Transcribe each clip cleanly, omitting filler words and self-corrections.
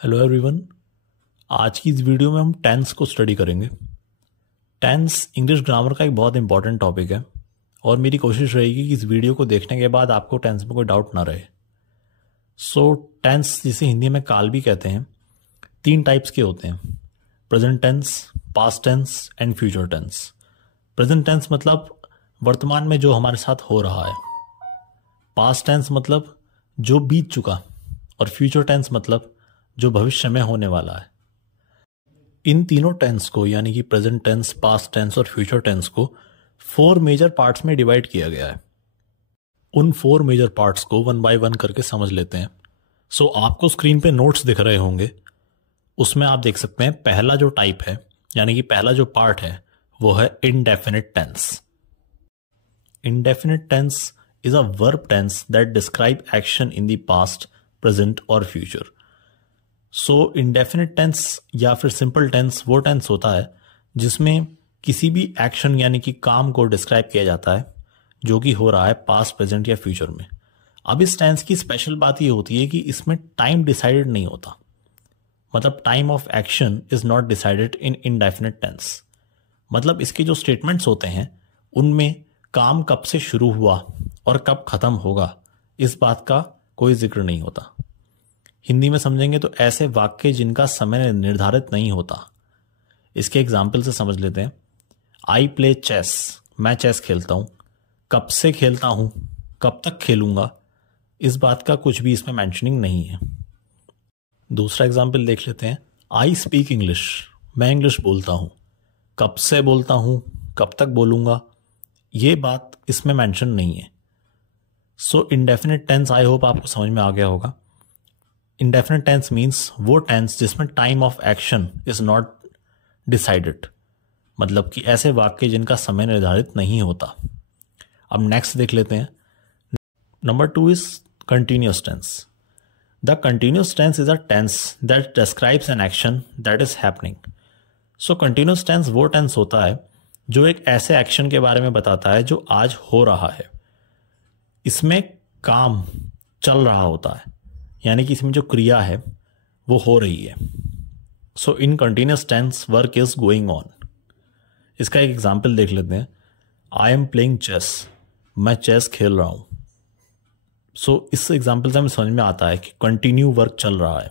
Hello everyone. आज की इस वीडियो में हम टेंस को स्टडी करेंगे। टेंस इंग्लिश ग्रामर का एक बहुत इंपॉर्टेंट टॉपिक है और मेरी कोशिश रहेगी कि इस वीडियो को देखने के बाद आपको टेंस में कोई डाउट ना रहे। टेंस जिसे हिंदी में काल भी कहते हैं, 3 टाइप्स के होते हैं: present tense, past tense and future tense. Present tense मतलब वर्तमान में जो हमारे साथ हो रहा है, पास्ट टेंस मतलब जो बीत चुका, और फ्यूचर टेंस मतलब जो भविष्य में होने वाला है। इन तीनों टेंस को यानी कि प्रेजेंट टेंस, पास्ट टेंस और फ्यूचर टेंस को 4 मेजर पार्ट्स में डिवाइड किया गया है। उन 4 मेजर पार्ट्स को 1 बाय 1 करके समझ लेते हैं। आपको स्क्रीन पे नोट्स दिख रहे होंगे, उसमें आप देख सकते हैं पहला जो टाइप है यानी कि पहला जो पार्ट है वो है indefinite tense. Indefinite tense is a verb tense that describe action in the past, present और फ्यूचर। इंडेफिनिट टेंस या फिर सिंपल टेंस वो टेंस होता है जिसमें किसी भी एक्शन यानी कि काम को डिस्क्राइब किया जाता है जो कि हो रहा है पास्ट, प्रेजेंट या फ्यूचर में। अब इस टेंस की स्पेशल बात ये होती है कि इसमें टाइम डिसाइडेड नहीं होता, मतलब time of action is not decided in indefinite tense. मतलब इसके जो स्टेटमेंट्स होते हैं उनमें काम कब से शुरू हुआ और कब खत्म होगा इस बात का कोई जिक्र नहीं होता। हिंदी में समझेंगे तो ऐसे वाक्य जिनका समय निर्धारित नहीं होता। इसके एग्जाम्पल से समझ लेते हैं। आई प्ले चेस, मैं चेस खेलता हूं। कब से खेलता हूं, कब तक खेलूंगा, इस बात का कुछ भी इसमें मेंशनिंग नहीं है। दूसरा एग्जाम्पल देख लेते हैं। आई स्पीक इंग्लिश, मैं इंग्लिश बोलता हूं। कब से बोलता हूं, कब तक बोलूंगा, ये बात इसमें मेंशन नहीं है। इंडेफिनिट टेंस आई होप आपको समझ में आ गया होगा। इंडेफिनिट टेंस मीन्स वो टेंस जिसमें time of action is not decided, मतलब कि ऐसे वाक्य जिनका समय निर्धारित नहीं होता। अब नेक्स्ट देख लेते हैं। Number 2 is continuous tense. The continuous tense is a tense that describes an action that is happening. Continuous tense वो टेंस होता है जो एक ऐसे एक्शन के बारे में बताता है जो आज हो रहा है। इसमें काम चल रहा होता है, यानी कि इसमें जो क्रिया है वो हो रही है। In continuous tense work is going on. इसका एक एग्जाम्पल देख लेते हैं। आई एम प्लेइंग चेस, मैं चेस खेल रहा हूं। इस एग्जाम्पल से हमें समझ में आता है कि कंटिन्यू वर्क चल रहा है।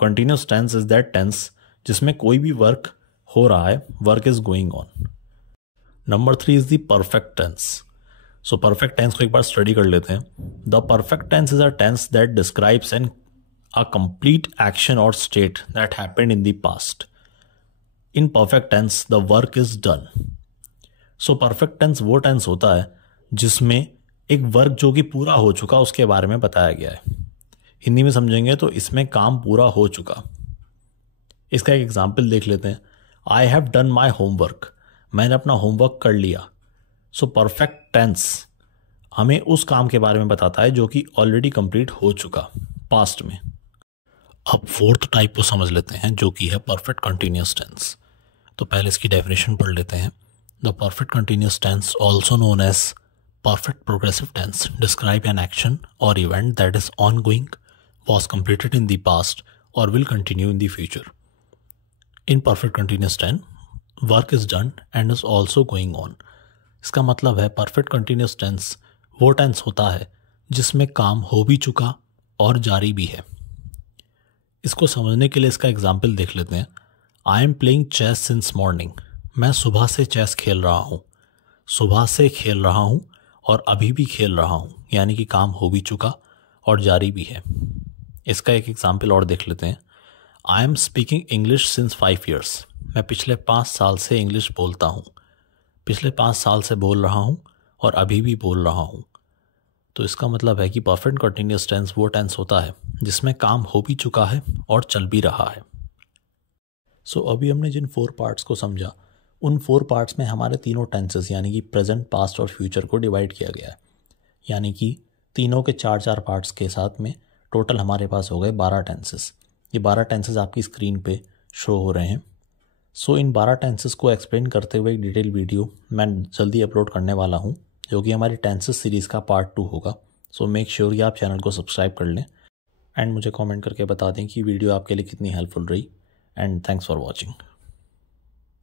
Continuous tense is that tense जिसमें कोई भी वर्क हो रहा है, work is going on. Number 3 is the perfect tense. Perfect tense को एक बार स्टडी कर लेते हैं। The perfect tense is a tense that describes a complete action or state that happened in the past. In perfect tense, the work is done. Perfect tense वो tense होता है जिसमें एक वर्क जो कि पूरा हो चुका उसके बारे में बताया गया है। हिंदी में समझेंगे तो इसमें काम पूरा हो चुका। इसका एक एग्जाम्पल देख लेते हैं। I have done my homework, मैंने अपना होमवर्क कर लिया। परफेक्ट टेंस हमें उस काम के बारे में बताता है जो कि ऑलरेडी कंप्लीट हो चुका पास्ट में। अब 4th टाइप को समझ लेते हैं जो कि है परफेक्ट कंटिन्यूअस टेंस। पहले इसकी डेफिनेशन पढ़ लेते हैं। The perfect continuous tense also known as perfect progressive tense describe an action और event that is on going, was completed in the past और will continue in the future. In perfect continuous tense work is done and is also going on. इसका मतलब है perfect continuous tense वो tense होता है जिसमें काम हो भी चुका और जारी भी है। इसको समझने के लिए इसका एग्जाम्पल देख लेते हैं। I am playing chess since morning, मैं सुबह से चेस खेल रहा हूँ। सुबह से खेल रहा हूँ और अभी भी खेल रहा हूँ, यानी कि काम हो भी चुका और जारी भी है। इसका एक एग्जाम्पल और देख लेते हैं। I am speaking English since 5 years, मैं पिछले 5 साल से इंग्लिश बोलता हूँ। पिछले 5 साल से बोल रहा हूँ और अभी भी बोल रहा हूँ। इसका मतलब है कि परफेक्ट कंटिन्यूअस टेंस वो टेंस होता है जिसमें काम हो भी चुका है और चल भी रहा है। अभी हमने जिन 4 पार्ट्स को समझा, उन 4 पार्ट्स में हमारे तीनों टेंसेस यानी कि प्रेजेंट, पास्ट और फ्यूचर को डिवाइड किया गया है। यानी कि तीनों के 4-4 पार्ट्स के साथ में टोटल हमारे पास हो गए 12 टेंसेस। ये 12 टेंसेस आपकी स्क्रीन पे शो हो रहे हैं। इन 12 टेंसेस को एक्सप्लेन करते हुए एक डिटेल वीडियो मैं जल्दी अपलोड करने वाला हूँ जो कि हमारी टेंसेस सीरीज़ का पार्ट 2 होगा। मेक श्योर कि आप चैनल को सब्सक्राइब कर लें एंड मुझे कमेंट करके बता दें कि वीडियो आपके लिए कितनी हेल्पफुल रही। And thanks for watching.